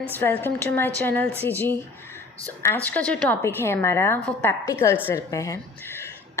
Welcome to my channel CG. आज का जो टॉपिक है हमारा वो पेप्टिक अल्सर पे है।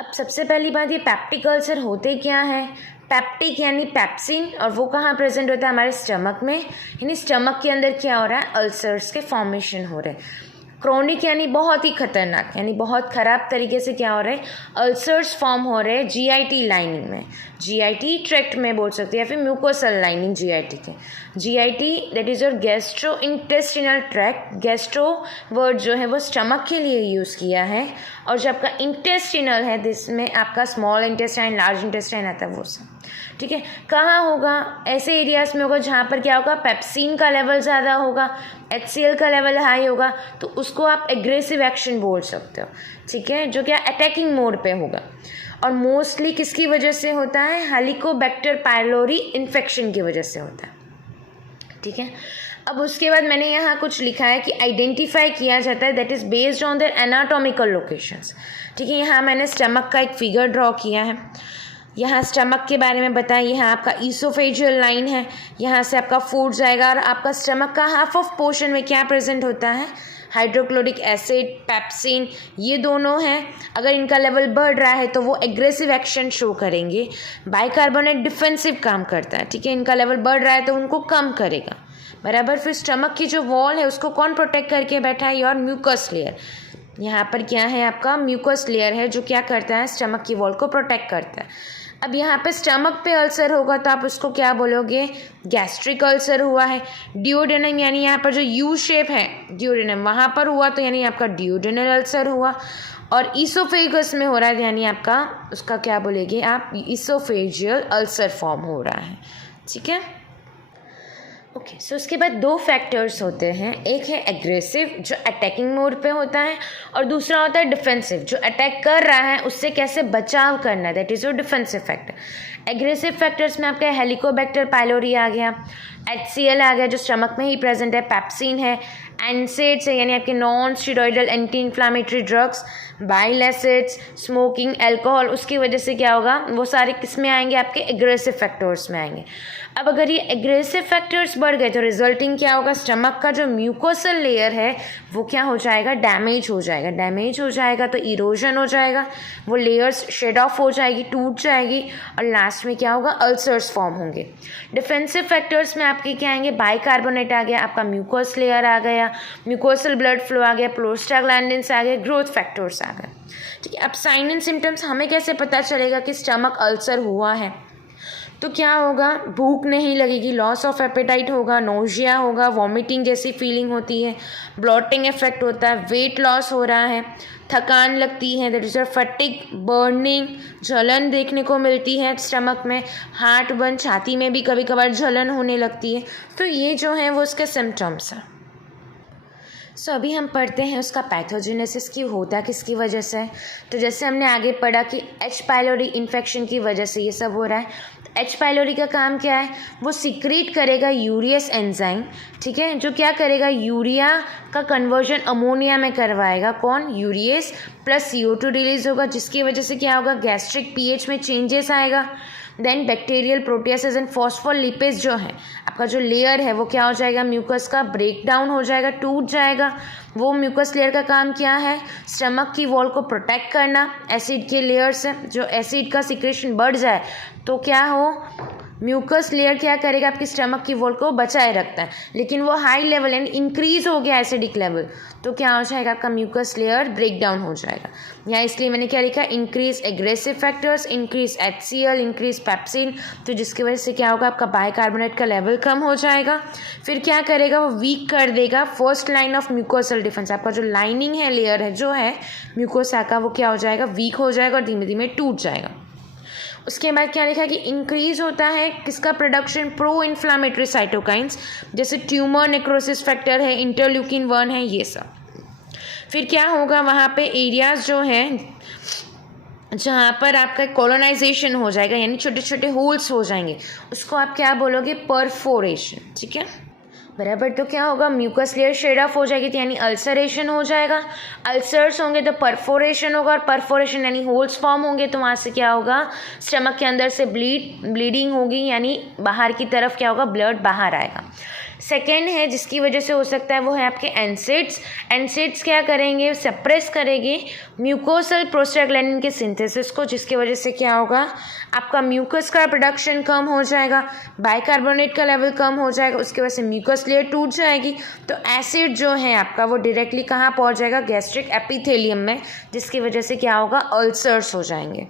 अब सबसे पहली बात, ये पेप्टिक अल्सर होते क्या है। पेप्टिक यानी पेप्सिन, और वो कहाँ प्रेजेंट होता है, हमारे स्टमक में। यानी स्टमक के अंदर क्या हो रहा है, अल्सर्स के फॉर्मेशन हो रहे हैं। क्रोनिक यानी बहुत ही खतरनाक, यानी बहुत ख़राब तरीके से क्या हो रहा है, अल्सर्स फॉर्म हो रहे हैं जीआईटी लाइनिंग में, जीआईटी ट्रैक्ट में बोल सकते हैं, या फिर म्यूकोसल लाइनिंग जीआईटी के। GIT that is your gastrointestinal tract. Gastro word जो है वो स्टमक के लिए यूज़ किया है, और जो आपका इंटेस्टिनल है जिसमें आपका स्मॉल इंटेस्टाइन, लार्ज इंटेस्टाइन आता है, वो सब ठीक है। कहाँ होगा, ऐसे एरियाज़ में होगा जहाँ पर क्या होगा, पेप्सिन का लेवल ज़्यादा होगा, HCl का लेवल हाई होगा, तो उसको आप एग्रेसिव एक्शन बोल सकते हो, ठीक है, जो क्या अटैकिंग मोड पे होगा। और मोस्टली किसकी वजह से होता है, हेलिकोबैक्टर पायलोरी इन्फेक्शन की वजह से होता है, ठीक है। अब उसके बाद मैंने यहाँ कुछ लिखा है कि आइडेंटिफाई किया जाता है, that is based on their anatomical locations, ठीक है। यहाँ मैंने स्टमक का एक फिगर ड्रॉ किया है। यहाँ स्टमक के बारे में बताया, यहाँ आपका ईसोफेजियल लाइन है, यहाँ से आपका फूड जाएगा, और आपका स्टमक का हाफ ऑफ पोर्शन में क्या प्रेजेंट होता है, हाइड्रोक्लोरिक एसिड, पेप्सिन, ये दोनों हैं। अगर इनका लेवल बढ़ रहा है तो वो एग्रेसिव एक्शन शो करेंगे। बाइकार्बोनेट डिफेंसिव काम करता है, ठीक है, इनका लेवल बढ़ रहा है तो उनको कम करेगा, बराबर। फिर स्टमक की जो वॉल है उसको कौन प्रोटेक्ट करके बैठा है, योर म्यूकस लेयर। यहाँ पर क्या है, आपका म्यूकस लेयर है जो क्या करता है, स्टमक की वॉल को प्रोटेक्ट करता है। अब यहाँ पे स्टमक पे अल्सर होगा तो आप उसको क्या बोलोगे, गैस्ट्रिक अल्सर हुआ है। डिओडेनम यानी यहाँ पर जो यू शेप है डिओडेनम, वहाँ पर हुआ तो यानी आपका डिओडेनल अल्सर हुआ। और ईसोफेगस में हो रहा है यानी आपका उसका क्या बोलेंगे आप, ईसोफेजियल अल्सर फॉर्म हो रहा है, ठीक है। ओके, सो उसके बाद दो फैक्टर्स होते हैं, एक है एग्रेसिव जो अटैकिंग मोड पे होता है, और दूसरा होता है डिफेंसिव जो अटैक कर रहा है उससे कैसे बचाव करना है, that is your defensive factor. Aggressive factors में आपका हेलिकोबैक्टर पायलोरी आ गया, HCl आ गया जो स्टमक में ही प्रेजेंट है, पेप्सिन है, एनसेड्स है यानी आपके non steroidal anti inflammatory drugs, bile acids, smoking, alcohol, उसकी वजह से क्या होगा, वो सारे किस में आएंगे, आपके एग्रेसिव फैक्टर्स में आएंगे। अब अगर ये एग्रेसिव फैक्टर्स बढ़ गए तो रिजल्टिंग क्या होगा, स्टमक का जो म्यूकोसल लेयर है वो क्या हो जाएगा, डैमेज हो जाएगा। डैमेज हो जाएगा तो इरोजन हो जाएगा, वो लेयर्स शेड ऑफ हो जाएगी, टूट जाएगी, और लास्ट में क्या होगा, अल्सर्स फॉर्म होंगे। डिफेंसिव फैक्टर्स में आपके क्या आएंगे, बाइकार्बोनेट आ गया, आपका म्यूकोस लेयर आ गया, म्यूकोसल ब्लड फ्लो आ गया, प्रोस्टाग्लैंडिन्स आ गए, ग्रोथ फैक्टर्स आ गए, ठीक है। अब साइन एंड सिम्टम्स हमें कैसे पता चलेगा कि स्टमक अल्सर हुआ है, तो क्या होगा, भूख नहीं लगेगी, लॉस ऑफ एपेटाइट होगा, नोजिया होगा, वॉमिटिंग जैसी फीलिंग होती है, ब्लोटिंग इफेक्ट होता है, वेट लॉस हो रहा है, थकान लगती है, दैट इज फटीग, बर्निंग, जलन देखने को मिलती है स्टमक में, हार्ट बर्न, छाती में भी कभी कभार जलन होने लगती है। तो ये जो है वो उसके सिम्टम्स हैं। सो अभी हम पढ़ते हैं उसका पैथोजेनेसिस की होता किसकी वजह से है। तो जैसे हमने आगे पढ़ा कि H. पायलोरी इन्फेक्शन की वजह से ये सब हो रहा है। H. पायलोरी का काम क्या है, वो सिक्रीट करेगा यूरियस एंजाइम, ठीक है, जो क्या करेगा, यूरिया का कन्वर्जन अमोनिया में करवाएगा। कौन, यूरियस प्लस CO2 रिलीज होगा, जिसकी वजह से क्या होगा, गैस्ट्रिक pH में चेंजेस आएगा। देन बैक्टीरियल प्रोटियासेस एंड फॉस्फोलिपिड्स जो है, आपका जो लेयर है वो क्या हो जाएगा, म्यूकस का ब्रेक डाउन हो जाएगा, टूट जाएगा। वो म्यूकस लेयर का काम क्या है, स्टमक की वॉल को प्रोटेक्ट करना एसिड के लेयर से। जो एसिड का सिक्रेशन बढ़ जाए तो क्या हो, म्यूकस लेयर क्या करेगा, आपकी स्टमक की वॉल को बचाए रखता है, लेकिन वो हाई लेवल यानी इंक्रीज हो गया एसिडिक लेवल तो क्या हो जाएगा, आपका म्यूकस लेयर ब्रेक डाउन हो जाएगा। यहाँ इसलिए मैंने क्या लिखा, increase aggressive factors, increase HCl, increase pepsin, तो जिसकी वजह से क्या होगा, आपका बाइकार्बोनेट का लेवल कम हो जाएगा। फिर क्या करेगा, वो वीक कर देगा first line of mucosal defence. आपका जो लाइनिंग है, लेयर है जो है म्यूकोसा का, वो क्या हो जाएगा, वीक हो जाएगा और धीमे धीमे टूट जाएगा। उसके बाद क्या लिखा कि इंक्रीज होता है किसका प्रोडक्शन, प्रो इन्फ्लामेटरी साइटोकाइंस, जैसे ट्यूमर नेक्रोसिस फैक्टर है, इंटरल्यूकिन 1 है, ये सब। फिर क्या होगा, वहाँ पे एरियाज जो हैं जहाँ पर आपका कॉलोनाइजेशन हो जाएगा यानी छोटे छोटे होल्स हो जाएंगे, उसको आप क्या बोलोगे, परफोरेशन, ठीक है, बराबर। तो क्या होगा, म्यूकस लेयर शेड ऑफ हो जाएगी तो यानी अल्सरेशन हो जाएगा, अल्सर्स होंगे तो परफोरेशन होगा, और परफोरेशन यानी होल्स फॉर्म होंगे तो वहाँ से क्या होगा, स्टमक के अंदर से ब्लीडिंग होगी, यानी बाहर की तरफ क्या होगा, ब्लड बाहर आएगा। सेकेंड है जिसकी वजह से हो सकता है वो है आपके एनसेड्स। एनसेड्स क्या करेंगे, सप्रेस करेंगे म्यूकोसल प्रोस्टाग्लैंडिन के सिंथेसिस को, जिसकी वजह से क्या होगा, आपका म्यूकस का प्रोडक्शन कम हो जाएगा, बाइकार्बोनेट का लेवल कम हो जाएगा, उसकी वजह से म्यूकस लेयर टूट जाएगी। तो एसिड जो है आपका वो डायरेक्टली कहाँ पहुँच जाएगा, गैस्ट्रिक एपिथेलियम में, जिसकी वजह से क्या होगा, अल्सर्स हो जाएंगे।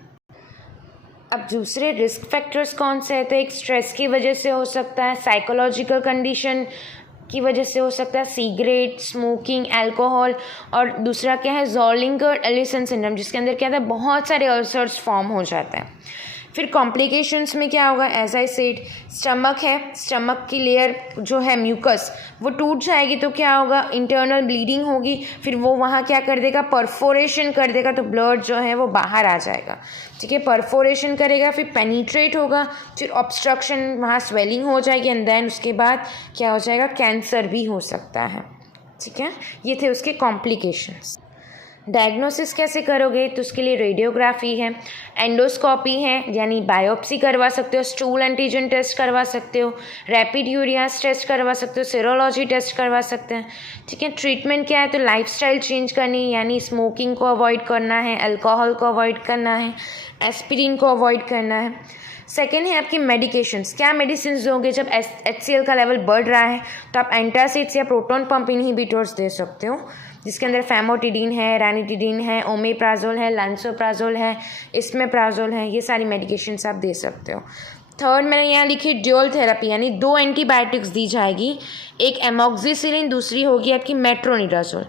अब दूसरे रिस्क फैक्टर्स कौन से हैं, तो एक स्ट्रेस की वजह से हो सकता है, साइकोलॉजिकल कंडीशन की वजह से हो सकता है, सिगरेट, स्मोकिंग, अल्कोहल, और दूसरा क्या है, ज़ोलिंगर एलिसन सिंड्रोम, जिसके अंदर क्या था, बहुत सारे अल्सर्स फॉर्म हो जाते हैं। फिर कॉम्प्लिकेशंस में क्या होगा, एज आई सेड, स्टमक है, स्टमक की लेयर जो है म्यूकस वो टूट जाएगी, तो क्या होगा, इंटरनल ब्लीडिंग होगी, फिर वो वहाँ क्या कर देगा, परफोरेशन कर देगा, तो ब्लड जो है वो बाहर आ जाएगा। ठीक है, परफोरेशन करेगा, फिर पेनिट्रेट होगा, फिर ऑब्स्ट्रक्शन, वहाँ स्वेलिंग हो जाएगी, एंड देन उसके बाद क्या हो जाएगा, कैंसर भी हो सकता है। ठीक है, ये थे उसके कॉम्प्लिकेशंस। डायग्नोसिस कैसे करोगे, तो उसके लिए रेडियोग्राफी है, एंडोस्कोपी है, यानी बायोप्सी करवा सकते हो, स्टूल एंटीजन टेस्ट करवा सकते हो, रैपिड यूरियास टेस्ट करवा सकते हो, सीरोलॉजी टेस्ट करवा सकते हैं। ठीक है, ट्रीटमेंट क्या है, तो लाइफस्टाइल चेंज करनी है, यानी स्मोकिंग को अवॉइड करना है, अल्कोहल को अवॉइड करना है, एस्पिरिन को अवॉइड करना है। सेकेंड है आपकी मेडिकेशंस, क्या मेडिसिन दोगे, जब HCl का लेवल बढ़ रहा है तो आप एंटासिड्स या प्रोटॉन पंप इनहिबिटर्स दे सकते हो, जिसके अंदर फैमोटिडीन है, रैनिटिडीन है, ओमेप्राजोल है, लांसोप्राजोल है, इसमेप्राजोल है, ये सारी मेडिकेशंस आप दे सकते हो। थर्ड मैंने यहाँ लिखी ड्यूल थेरेपी, यानी 2 एंटीबायोटिक्स दी जाएगी, एक एमॉक्सिसिलिन, दूसरी होगी आपकी मेट्रोनिडाजोल।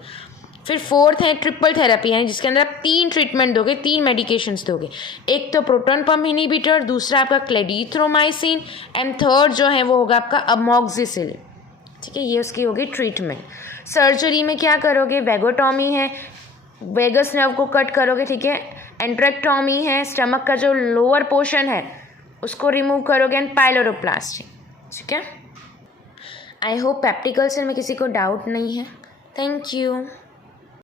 फिर फोर्थ है ट्रिपल थेरेपी, यानी जिसके अंदर आप 3 ट्रीटमेंट दोगे, 3 मेडिकेशंस दोगे, एक तो प्रोटॉन पंप इनहिबिटर, दूसरा आपका क्लेडिथ्रोमाइसिन, एंड थर्ड जो है वो होगा आपका अमॉक्सिसिलिन। ठीक है, ये उसकी होगी ट्रीटमेंट। सर्जरी में क्या करोगे, वेगोटॉमी है, वेगस नर्व को कट करोगे। ठीक है, एंट्रेक्टॉमी है, स्टमक का जो लोअर पोर्शन है उसको रिमूव करोगे, एंड पाइलोरोप्लास्टी। ठीक है, आई होप पेप्टिक अल्सर में किसी को डाउट नहीं है। Thank you.